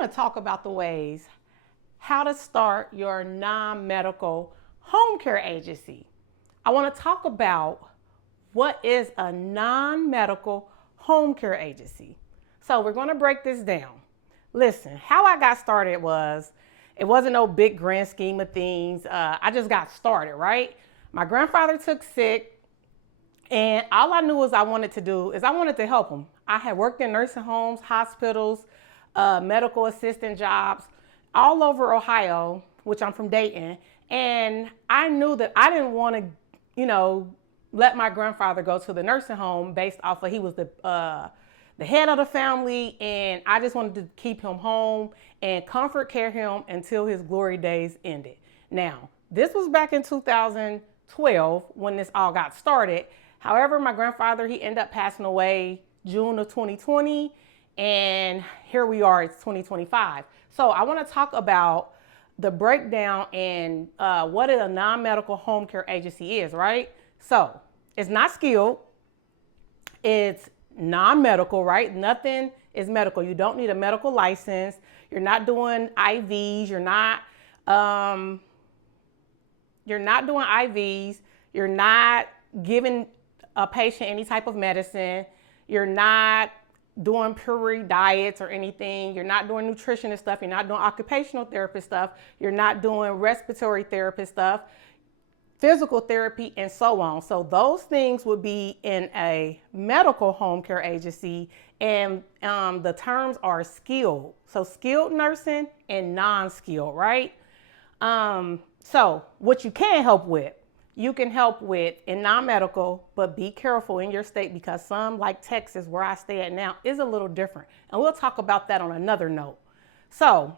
want to talk about the ways how to start your non-medical home care agency. I want to talk about what is a non-medical home care agency. So we're going to break this down. Listen, how I got started was, it wasn't no big grand scheme of things. I just got started, right? My grandfather took sick, and all I knew was I wanted to help him. I had worked in nursing homes, hospitals, medical assistant jobs all over Ohio, which I'm from Dayton. And I knew that I didn't want to, let my grandfather go to the nursing home based off of he was the head of the family, and I just wanted to keep him home and comfort care him until his glory days ended. Now, this was back in 2012 when this all got started. However, my grandfather, he ended up passing away June of 2020, and here we are, it's 2025. So I want to talk about the breakdown and what a non-medical home care agency is, right? So it's not skilled, it's non-medical, right? Nothing is medical. You don't need a medical license. You're not doing IVs. You're not doing IVs. You're not giving a patient any type of medicine. You're not doing puree diets or anything. You're not doing nutritionist stuff. You're not doing occupational therapist stuff. You're not doing respiratory therapist stuff, physical therapy, and so on. So those things would be in a medical home care agency, and the terms are skilled. So skilled nursing and non-skilled, right? So what you can help with, you can help with in non-medical, but be careful in your state because some, like Texas, where I stay at now, is a little different. And we'll talk about that on another note. So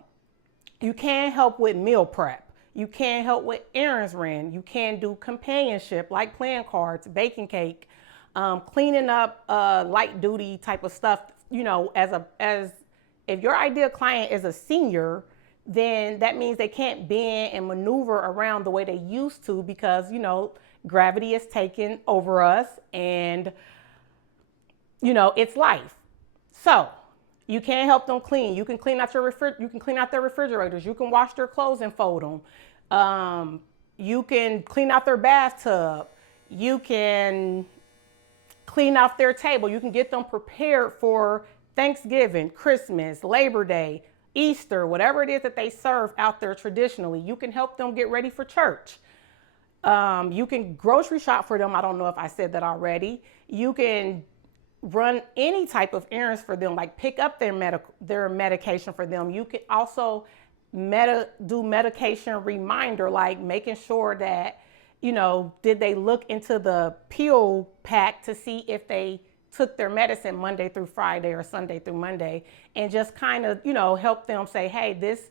you can help with meal prep. You can help with errands ran. You can do companionship like playing cards, baking cake, cleaning up, light duty type of stuff. As if your ideal client is a senior, then that means they can't bend and maneuver around the way they used to because, gravity is taking over us and, it's life. So you can help them clean. You can clean out their refrigerators. You can wash their clothes and fold them. You can clean out their bathtub. You can clean out their table. You can get them prepared for Thanksgiving, Christmas, Labor Day, Easter, whatever it is that they serve out there traditionally. You can help them get ready for church. You can grocery shop for them. I don't know if I said that already. You can run any type of errands for them, like pick up their medication for them. You can also do medication reminder, like making sure that, did they look into the pill pack to see if they took their medicine Monday through Friday or Sunday through Monday, and just kind of, help them say, hey, this,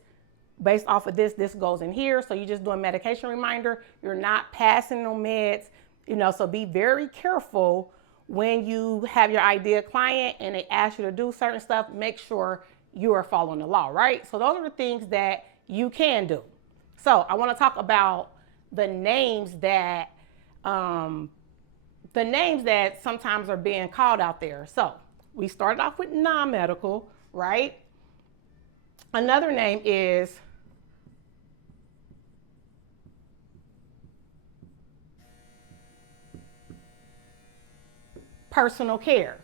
based off of this goes in here. So you just do a medication reminder. You're not passing no meds, so be very careful when you have your ideal client and they ask you to do certain stuff. Make sure you are following the law, right? So those are the things that you can do. So I want to talk about the names that sometimes are being called out there. So we started off with non-medical, right? Another name is personal care.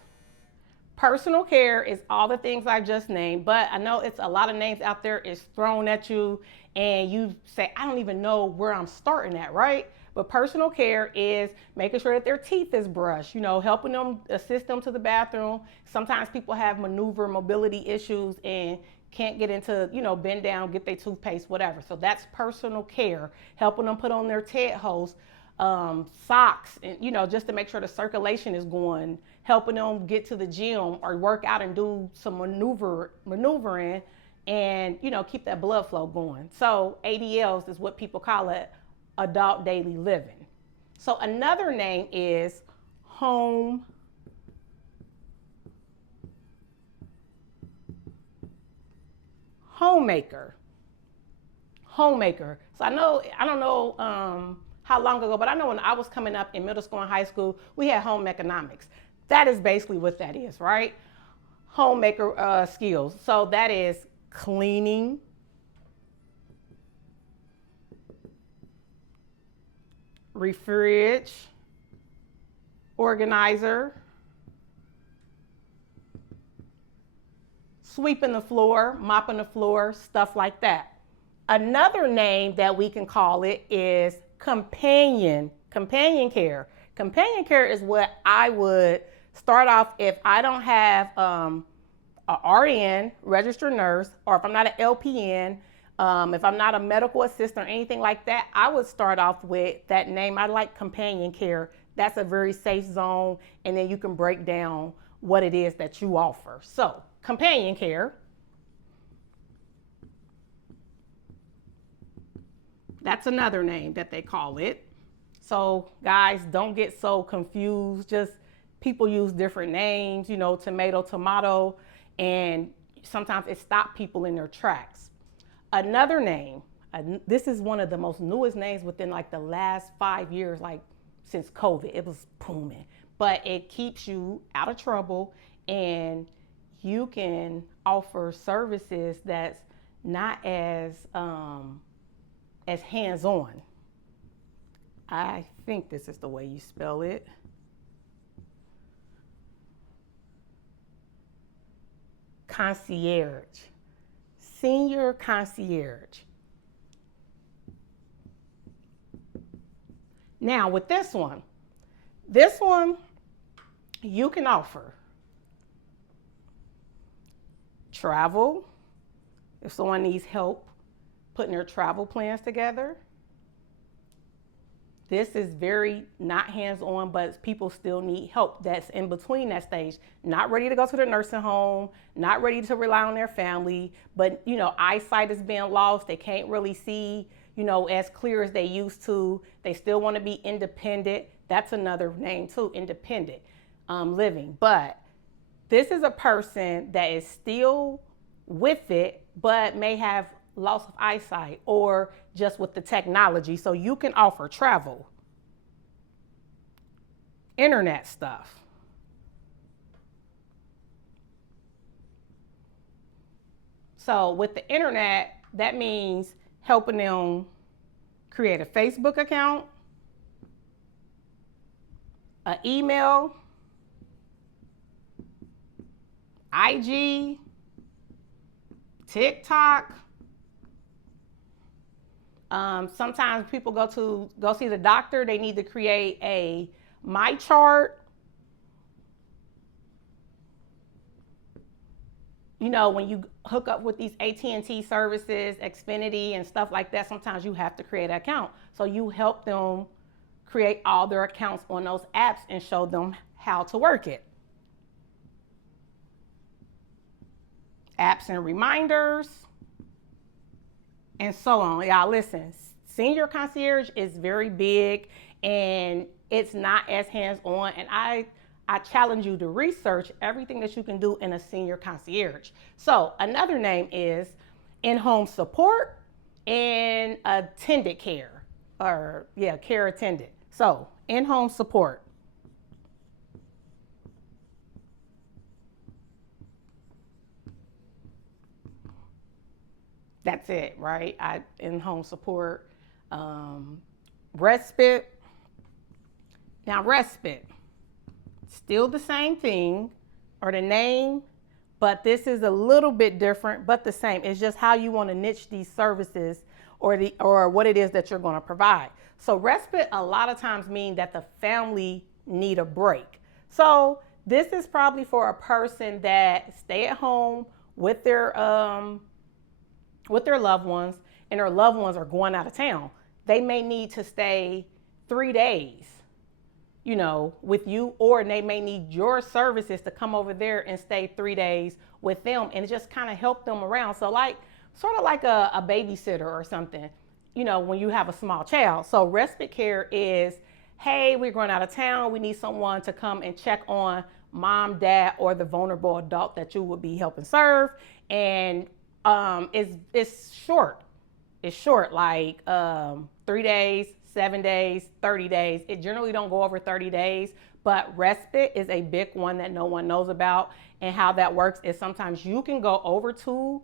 Personal care is all the things I just named, but I know it's a lot of names out there is thrown at you and you say, I don't even know where I'm starting at, right? But personal care is making sure that their teeth is brushed, helping them, assist them to the bathroom. Sometimes people have mobility issues and can't get into, bend down, get their toothpaste, whatever. So that's personal care, helping them put on their TED hose, socks, and, just to make sure the circulation is going, helping them get to the gym or work out and do some maneuvering and, keep that blood flow going. So ADLs is what people call it, adult daily living. So another name is Homemaker. Homemaker. So I don't know how long ago, but I know when I was coming up in middle school and high school, we had home economics. That is basically what that is, right? Homemaker skills. So that is cleaning, refrige, organizer, sweeping the floor, mopping the floor, stuff like that. Another name that we can call it is companion care. Companion care is what I would start off if I don't have a RN, registered nurse, or if I'm not an LPN, if I'm not a medical assistant or anything like that, I would start off with that name. I like companion care. That's a very safe zone, and then you can break down what it is that you offer. So, companion care. That's another name that they call it. So guys, don't get so confused. Just people use different names, tomato, and sometimes it stops people in their tracks. Another name, this is one of the most newest names within like the last 5 years, like since COVID, it was booming. But it keeps you out of trouble, and you can offer services that's not as hands-on. I think this is the way you spell it. Concierge. Senior Concierge. Now with this one you can offer travel. If someone needs help putting their travel plans together. This is very not hands-on, but people still need help that's in between that stage. Not ready to go to the nursing home, not ready to rely on their family, but eyesight is being lost. They can't really see, as clear as they used to. They still want to be independent. That's another name too, independent living. But this is a person that is still with it, but may have loss of eyesight or just with the technology. So you can offer travel, internet stuff, so with the internet, that means helping them create a Facebook account, an email, IG, TikTok. Sometimes people go see the doctor. They need to create a my chart. When you hook up with these AT&T services, Xfinity and stuff like that, sometimes you have to create an account. So you help them create all their accounts on those apps and show them how to work it. Apps and reminders, and so on. Y'all listen, Senior Concierge is very big and it's not as hands-on, and I challenge you to research everything that you can do in a Senior Concierge. So another name is in-home support and attendant care, care attendant. So in-home support. That's it, right? In-home support. Respite. Now Respite, still the same thing, or the name, but this is a little bit different, but the same. It's just how you want to niche these services or what it is that you're going to provide. So Respite a lot of times mean that the family need a break. So this is probably for a person that stay at home with their loved ones, and their loved ones are going out of town. They may need to stay 3 days, with you, or they may need your services to come over there and stay 3 days with them and just kind of help them around. So sort of like a babysitter or something, when you have a small child. So respite care is, hey, we're going out of town. We need someone to come and check on mom, dad, or the vulnerable adult that you would be helping serve. And it's short. It's short, like 3 days, 7 days, 30 days. It generally don't go over 30 days, but respite is a big one that no one knows about. And how that works is sometimes you can go over 2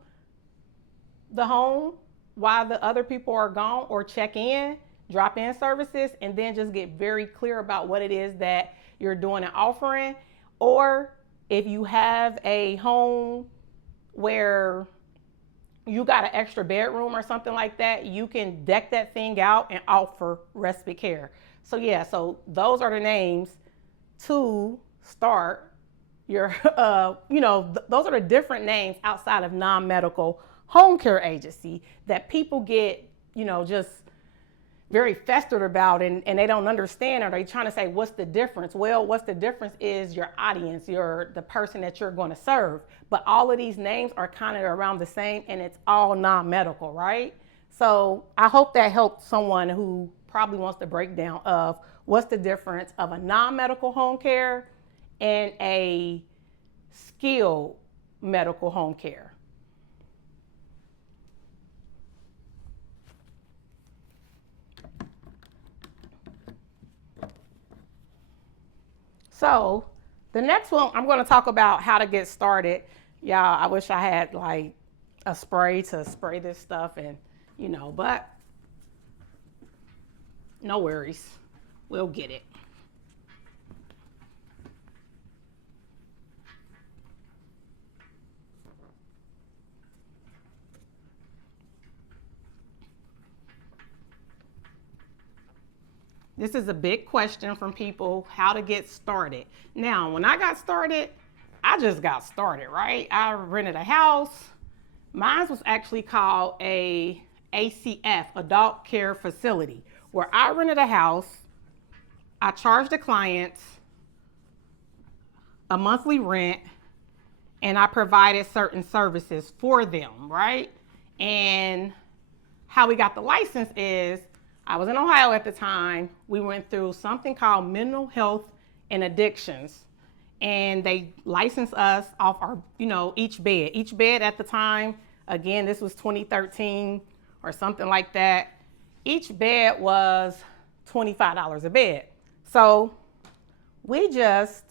the home while the other people are gone, or check in, drop in services, and then just get very clear about what it is that you're doing and offering. Or if you have a home where you got an extra bedroom or something like that, you can deck that thing out and offer respite care. So yeah, so those are the names to start your, those are the different names outside of non-medical home care agency that people get, just very festered about, and they don't understand, or they trying to say, what's the difference? Well, what's the difference is your audience, the person that you're going to serve. But all of these names are kind of around the same, and it's all non-medical, right? So I hope that helped someone who probably wants to break down of what's the difference of a non-medical home care and a skilled medical home care. So the next one, I'm going to talk about how to get started. Y'all, I wish I had like a spray to spray this stuff, and but no worries, we'll get it. This is a big question from people, how to get started. Now, when I got started, I just got started, right? I rented a house. Mine was actually called a ACF, Adult Care Facility, where I rented a house. I charged the clients a monthly rent, and I provided certain services for them, right? And how we got the license is, I was in Ohio at the time. We went through something called mental health and addictions, and they licensed us off our, each bed. Each bed at the time, again, this was 2013 or something like that. Each bed was $25 a bed. So we just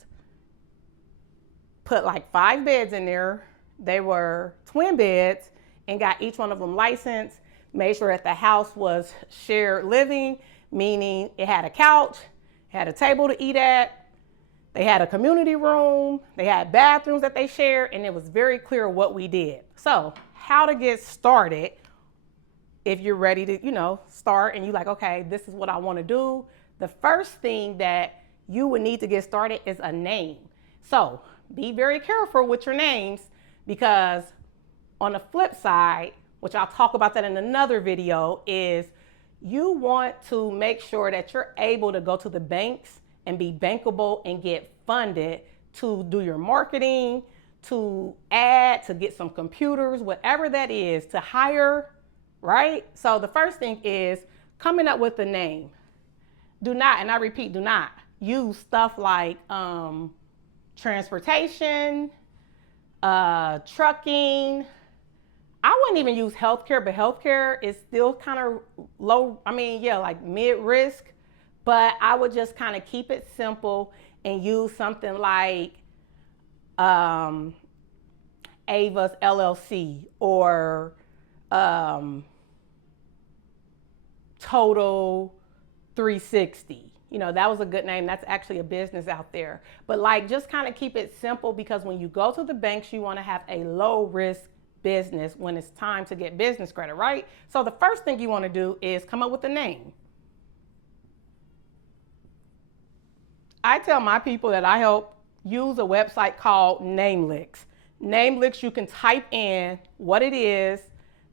put like 5 beds in there. They were twin beds, and got each one of them licensed. Made sure that the house was shared living, meaning it had a couch, had a table to eat at, they had a community room, they had bathrooms that they shared, and it was very clear what we did. So how to get started if you're ready to, start, and you're like, okay, this is what I want to do. The first thing that you would need to get started is a name. So be very careful with your names, because on the flip side, which I'll talk about that in another video, is you want to make sure that you're able to go to the banks and be bankable and get funded to do your marketing, to add, to get some computers, whatever that is, to hire, right? So the first thing is coming up with a name. Do not, and I repeat, do not use stuff like transportation, trucking. I wouldn't even use healthcare, but healthcare is still kind of low. Like mid-risk, but I would just kind of keep it simple and use something like Ava's LLC or Total 360. That was a good name. That's actually a business out there. But just kind of keep it simple, because when you go to the banks, you want to have a low risk business when it's time to get business credit, right? So the first thing you want to do is come up with a name. I tell my people that I help use a website called Namelix. Namelix, you can type in what it is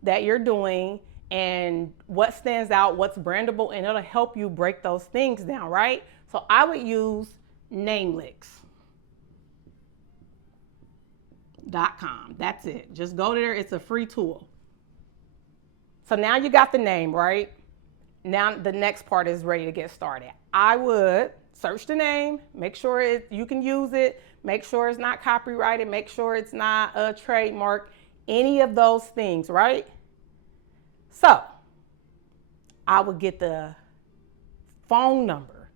that you're doing and what stands out, what's brandable, and it'll help you break those things down, right? So I would use Namelix.com. That's it. Just go there. It's a free tool. So now you got the name, right? Now the next part is ready to get started. I would search the name, make sure you can use it, make sure it's not copyrighted, make sure it's not a trademark, any of those things, right? So I would get the phone number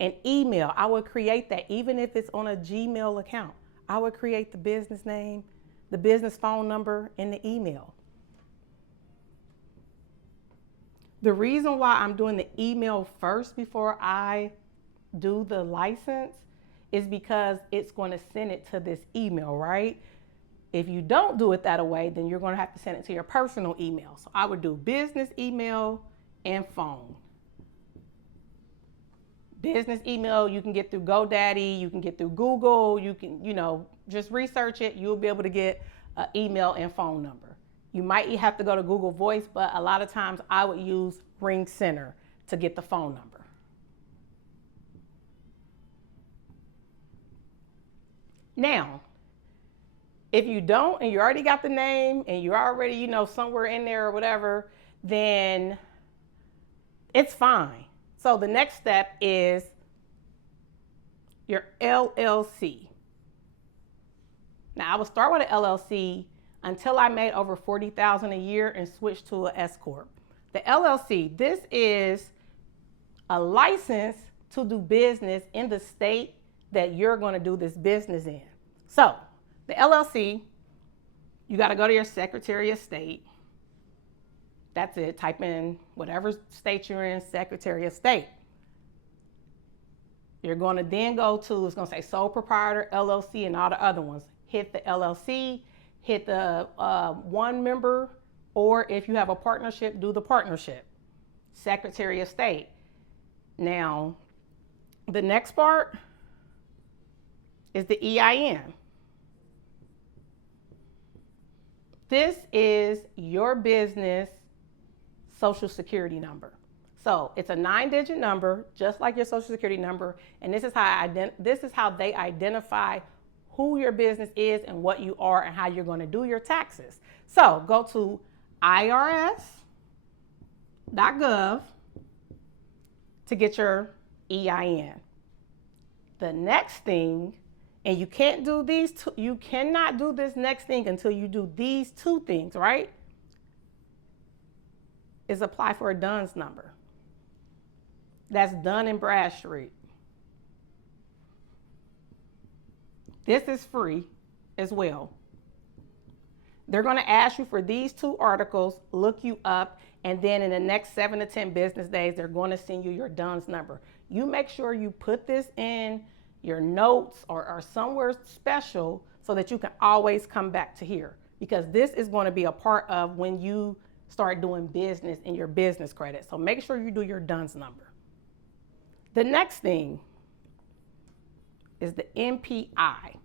and email. I would create that, even if it's on a Gmail account. I would create the business name, the business phone number, and the email. The reason why I'm doing the email first before I do the license is because it's going to send it to this email, right? If you don't do it that way, then you're going to have to send it to your personal email. So I would do business email and phone. Business email you can get through GoDaddy, you can get through Google, you can, just research it. You'll be able to get an email and phone number. You might have to go to Google Voice, but a lot of times I would use Ring Center to get the phone number. Now, if you don't and you already got the name and you're already, somewhere in there or whatever, then it's fine. So the next step is your LLC. Now I would start with an LLC until I made over $40,000 a year and switched to an S Corp. The LLC, this is a license to do business in the state that you're going to do this business in. So the LLC, you got to go to your Secretary of State. That's it. Type in whatever state you're in, Secretary of State. You're going to then go to, it's going to say sole proprietor, LLC, and all the other ones. Hit the LLC, hit the one member, or if you have a partnership, do the partnership. Secretary of State. Now, the next part is the EIN. This is your business social security number. So it's a 9-digit number, just like your social security number, and this is how they identify who your business is and what you are and how you're going to do your taxes. So go to irs.gov to get your EIN. The next thing, and you can't do these two, you cannot do this next thing until you do these two things, right? Is apply for a DUNS number. That's Dun and Bradstreet. This is free as well. They're going to ask you for these two articles, look you up, and then in the next 7 to 10 business days, they're going to send you your DUNS number. You make sure you put this in your notes or somewhere special so that you can always come back to here, because this is going to be a part of when you start doing business in your business credit. So make sure you do your DUNS number. The next thing is the NPI.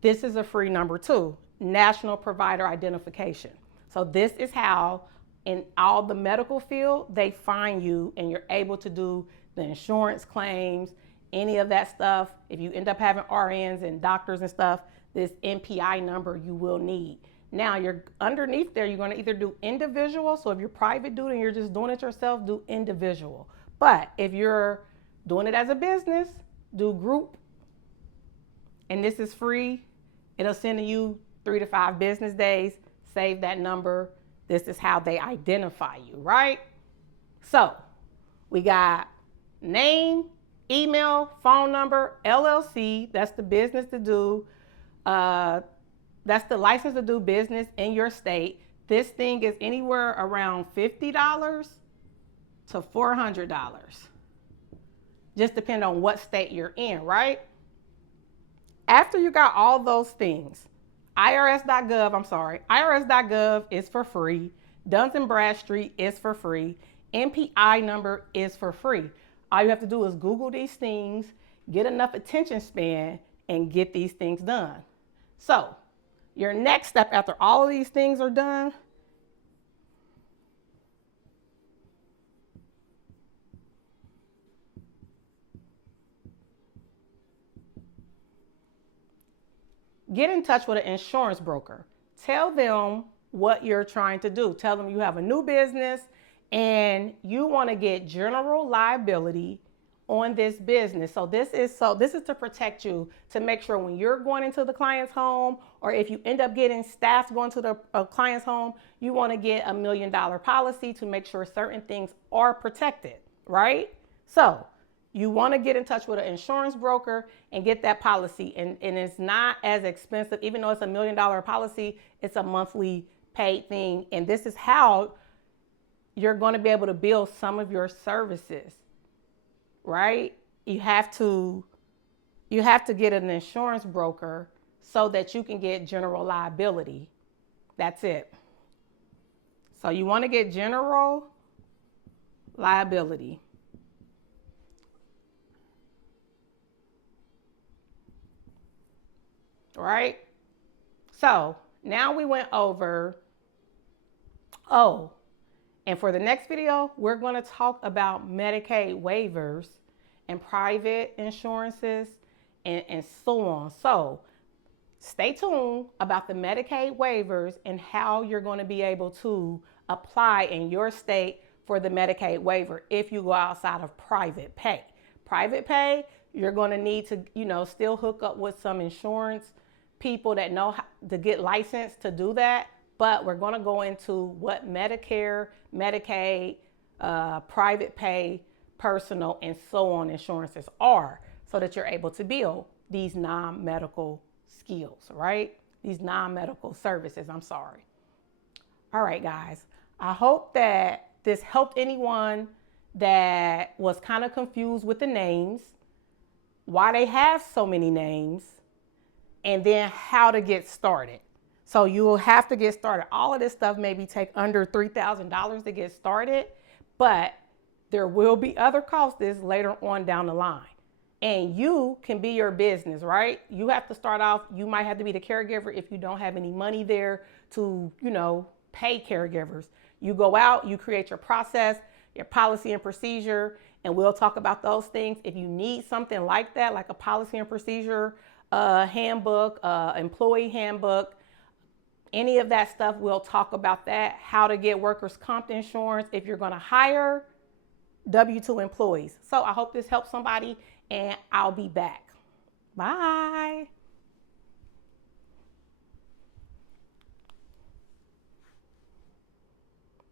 This is a free number too, National Provider Identification. So this is how in all the medical field, they find you and you're able to do the insurance claims, any of that stuff. If you end up having RNs and doctors and stuff, this NPI number you will need. Now you're underneath there, you're going to either do individual. So if you're private duty and you're just doing it yourself, do individual. But if you're doing it as a business, do group. And this is free. It'll send to you 3 to 5 business days. Save that number. This is how they identify you, right? So we got name, email, phone number, LLC. That's the business to do. That's the license to do business in your state. This thing is anywhere around $50 to $400. Just depending on what state you're in, right? After you got all those things, irs.gov is for free. Duns and Bradstreet is for free. NPI number is for free. All you have to do is Google these things, get enough attention span, and get these things done. So your next step after all of these things are done, get in touch with an insurance broker. Tell them what you're trying to do. Tell them you have a new business and you want to get general liability on this business. So this is to protect you, to make sure when you're going into the client's home, or if you end up getting staff going to the client's home, you want to get $1 million policy to make sure certain things are protected, right? So you want to get in touch with an insurance broker and get that policy. And it's not as expensive, even though it's $1 million policy, it's a monthly paid thing. And this is how you're going to be able to bill some of your services, right? You have to get an insurance broker so that you can get general liability. That's it. So you want to get general liability. Right? So now we went over, and for the next video, we're going to talk about Medicaid waivers and private insurances and so on. So stay tuned about the Medicaid waivers and how you're going to be able to apply in your state for the Medicaid waiver if you go outside of private pay. Private pay, you're going to need to, still hook up with some insurance people that know how to get licensed to do that. But we're going to go into what Medicare, Medicaid, private pay, personal, and so on insurances are so that you're able to bill these non-medical skills, right? These non-medical services, I'm sorry. All right, guys. I hope that this helped anyone that was kind of confused with the names, why they have so many names, and then how to get started. So you will have to get started. All of this stuff maybe take under $3,000 to get started, but there will be other costs later on down the line. And you can be your business, right? You have to start off, you might have to be the caregiver if you don't have any money there to, pay caregivers. You go out, you create your process, your policy and procedure, and we'll talk about those things. If you need something like that, like a policy and procedure handbook, employee handbook, any of that stuff, we'll talk about that, how to get workers' comp insurance if you're going to hire W-2 employees. So I hope this helps somebody, and I'll be back. Bye.